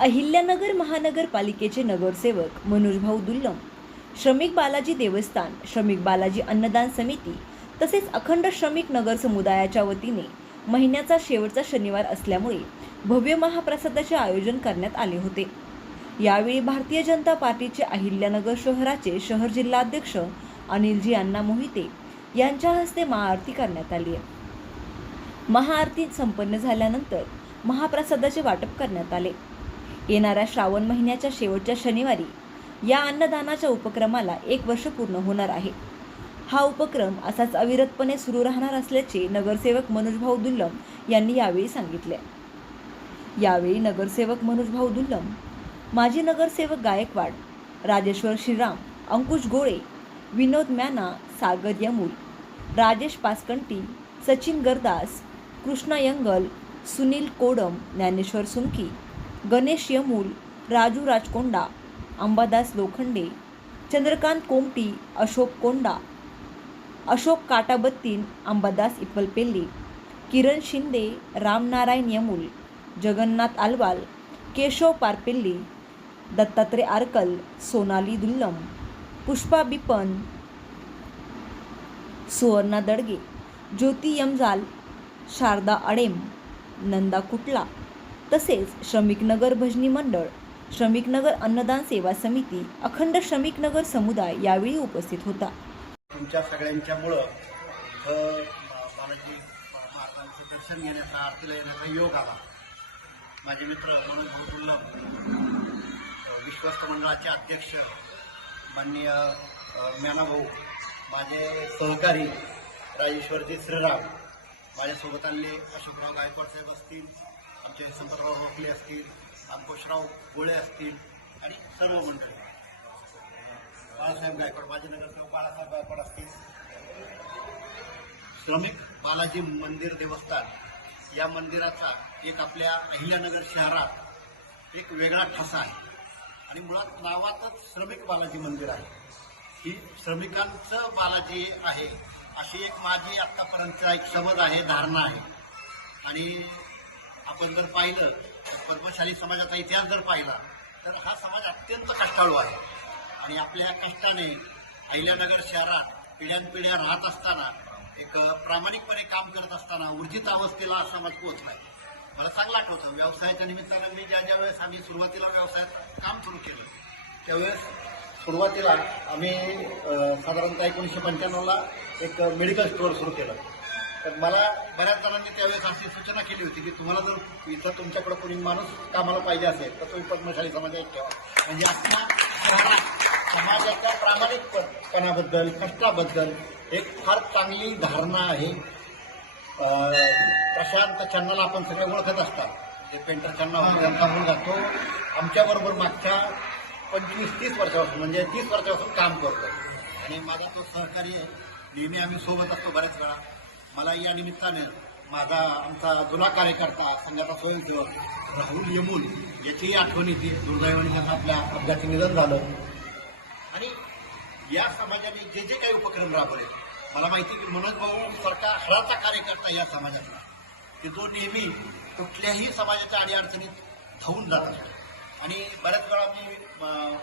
अहिल्यानगर महानगरपालिकेचे नगरसेवक मनोजभाऊ दुल्लम श्रमिक बालाजी देवस्थान श्रमिक बालाजी अन्नदान समिती तसेच अखंड श्रमिक नगर समुदायाच्या वतीने महिन्याचा शेवटचा शनिवार असल्यामुळे भव्य महाप्रसादाचे आयोजन करण्यात आले होते. यावेळी भारतीय जनता पार्टीचे अहिल्यानगर शहराचे शहर जिल्हाध्यक्ष अनिलजी अण्णा मोहिते यांच्या हस्ते महाआरती करण्यात आली आहे. महाआरती संपन्न झाल्यानंतर महाप्रसादाचे वाटप करण्यात आले. येणाऱ्या श्रावण महिन्याच्या शेवटच्या शनिवारी या अन्नदानाच्या उपक्रमाला एक वर्ष पूर्ण होणार आहे. हा उपक्रम असाच अविरतपणे सुरू राहणार असल्याचे नगरसेवक मनोजभाऊ दुल्लम यांनी यावेळी सांगितले. यावेळी नगरसेवक मनोजभाऊ दुल्लम माजी नगरसेवक गायकवाड राजेश्वर श्रीराम अंकुश गोळे विनोद मॅना सागर यमूल राजेश पासकंटी सचिन गरदास कृष्णा यंगल सुनील कोडम ज्ञानेश्वर सुंकी गणेश यमूल राजू राजकोंडा अंबादास लोखंडे चंद्रकांत कोमटी अशोक कोंडा अशोक काटाबत्तीन अंबादास इप्पलपेल्ली किरण शिंदे रामनारायण यमूल जगन्नाथ आलवाल केशव पारपेल्ली दत्तात्रय आरकल सोनाली दुल्लम पुष्पा बिपन सुवर्णा दडगे ज्योती यमजाल शारदा अडेम नंदा कुटला तसेच श्रमिक नगर भजनी मंडळ श्रमिक नगर अन्नदान सेवा समिती अखंड श्रमिक नगर समुदाय यावेळी उपस्थित होता. तुमच्या सगळ्यांच्यामुळं महाराजांचं दर्शन घेण्याचा आरतीला येण्याचा योग आला. माझे मित्र मनोज भाऊ विश्वस्त मंडळाचे अध्यक्ष माननीय अ, म्यानाभाऊ माझे सहकारी राजेश्वरजी श्रीराम माझ्यासोबत आणले अशोकराव गायकवाड साहेब असतील आमचे शंकरराव रोखले असतील अंकुशराव गोळे असतील आणि सर्व मंडळी. बाळासाहेब गायकवाड माजी नगरसेवक बाळासाहेब गायकवाड असतील. श्रमिक बालाजी मंदिर देवस्थान या मंदिराचा एक आपल्या अहिल्यानगर शहरात एक वेगळा ठसा आहे. आणि मुळात नावातच श्रमिक बालाजी मंदिर आहे. ही श्रमिकांचं बालाजी आहे अशी एक माझी आत्तापर्यंतचा एक शब्द आहे धारणा आहे. आणि आपण जर पाहिलं पद्मशाली समाजाचा इतिहास जर पाहिला तर हा समाज अत्यंत कष्टाळू आहे. आणि आपल्या ह्या कष्टाने अहिल्यानगर शहरात पिढ्यानपिढ्या राहत असताना एक प्रामाणिकपणे काम करत असताना ऊर्जित अवस्थेला हा समाज पोहोचलाय. मला चांगलं आठवतं व्यवसायाच्या निमित्तानं मी ज्या ज्या वेळेस आम्ही सुरुवातीला व्यवसायात काम सुरू केलं त्यावेळेस सुरुवातीला आम्ही साधारणतः एकोणीसशे पंच्याण्णवला एक मेडिकल स्टोअर सुरू केलं. तर मला बऱ्याच जणांनी त्यावेळेस अशी सूचना केली होती की तुम्हाला जर इथं तुमच्याकडे कोणी माणूस कामाला पाहिजे असेल तर तुम्ही पद्मशाली समाजात ठेवा. म्हणजे आपल्या समाजाच्या प्रामाणिकपणाबद्दल कष्टाबद्दल एक फार चांगली धारणा आहे. प्रशांत छन्नाला आपण सगळे ओळखत असतात. जे पेंटर चन्ना होते मुलगा तो आमच्याबरोबर मागच्या पंचवीस तीस वर्षापासून म्हणजे तीस वर्षापासून काम करतो आणि माझा तो सहकारी आहे. नेहमी आम्ही सोबत असतो बऱ्याच वेळा. मला या निमित्तानं माझा आमचा जुना कार्यकर्ता संघाचा स्वयंसेवक राहुल यमुल याचीही आठवण येते. दुर्दैवाने त्याचं आपल्या अपघाती निधन झालं. आणि या समाजाने जे जे काही उपक्रम राबवले मला माहिती की मनोज भाऊ सरकार हळाचा कार्यकर्ता या समाजातला की जो नेहमी कुठल्याही समाजाच्या अडीअडचणीत धावून जात असतो. आणि बऱ्याच वेळा मी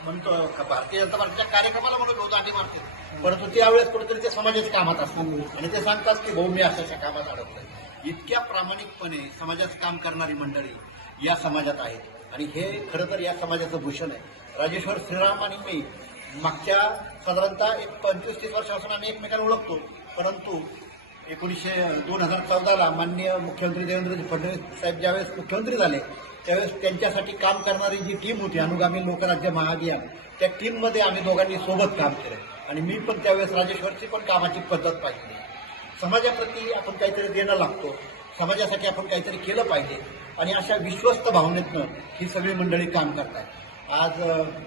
म्हणतो भारतीय जनता पार्टीच्या कार्यक्रमाला म्हणून होतो आणि मारते परंतु त्यावेळेस कुठेतरी ते समाजाच्या कामात असतात. आणि ते सांगतात की भाऊ मी अशाच्या कामात अडकलं इतक्या प्रामाणिकपणे समाजाचं काम करणारी मंडळी या समाजात आहेत. आणि हे खरं तर या समाजाचं भूषण आहे. राजेश्वर श्रीराम आणि मी मागच्या साधारणतः एक पंचवीस तीस वर्षापासून आम्ही एकमेकांना ओळखतो. परंतु एकोणीसशे दोन हजार चौदाला माननीय मुख्यमंत्री देवेंद्र फडणवीस साहेब ज्यावेळेस मुख्यमंत्री झाले त्यावेळेस त्यांच्यासाठी काम करणारी जी टीम होती अनुगामी लोकराज्य महाअभियान त्या टीममध्ये आम्ही दोघांनी सोबत काम केलं. आणि मी पण त्यावेळेस राजेश्वरची पण कामाची पद्धत पाहिली. समाजाप्रती आपण काहीतरी देणं लागतो. समाजासाठी आपण काहीतरी केलं पाहिजे. आणि अशा विश्वस्त भावनेतनं ही सगळी मंडळी काम करतात आज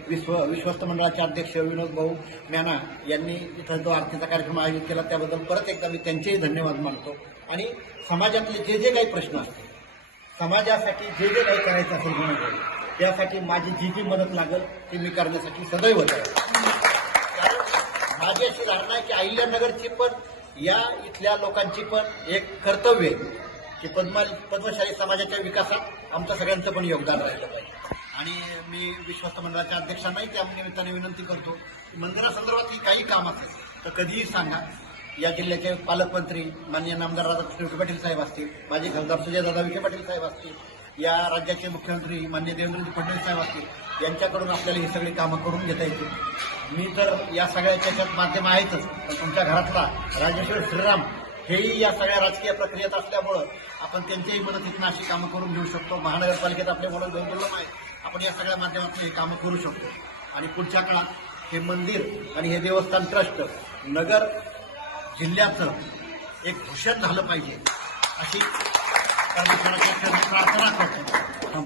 विश्व विश्वस्त मंडळाचे अध्यक्ष विनोद भाऊ मॅना यांनी इथं जो आरतीचा कार्यक्रम आयोजित केला त्याबद्दल परत एकदा मी त्यांचेही धन्यवाद मानतो. आणि समाजातले जे जे काही प्रश्न असतील समाजासाठी जे जे काही करायचं असेल म्हणून त्यासाठी माझी जी जी मदत लागेल ती मी करण्यासाठी सदैव तयार आहे. माझी अशी धारणा आहे की अहिल्यानगरची पण या इथल्या लोकांची पण एक कर्तव्य आहे की पद्मा पद्मशाली समाजाच्या विकासात आमचं सगळ्यांचं पण योगदान राहिलं पाहिजे आणि मी विश्वस्त मंडळाच्या अध्यक्षांनाही त्या निमित्ताने विनंती करतो मंदिरासंदर्भात काही काम असेल तर कधीही सांगा या जिल्ह्याचे पालकमंत्री माननीय नामदार राधाकृष्ण विखे पाटील साहेब असतील माजी खासदार सुजयदादा विखे पाटील साहेब असतील या राज्याचे मुख्यमंत्री माननीय देवेंद्रजी फडणवीस साहेब असतील यांच्याकडून आपल्याला ही सगळी कामं करून घेता येतील. मी तर या सगळ्याच्या याच्यात माध्यम आहेतच पण तुमच्या घरातला राजेश्वर श्रीराम हेही या सगळ्या राजकीय प्रक्रियेत असल्यामुळं आपण त्यांच्याही मदतीतनं अशी कामं करून घेऊ शकतो. महानगरपालिकेत आपल्या मुलं दुर्लभ आहे आपण या सगळ्या माध्यमातून हे कामं करू शकतो. आणि पुढच्या काळात हे मंदिर आणि हे देवस्थान ट्रस्ट नगर जिल्ह्याचं एक भूषण झालं पाहिजे अशी प्रार्थना करतो.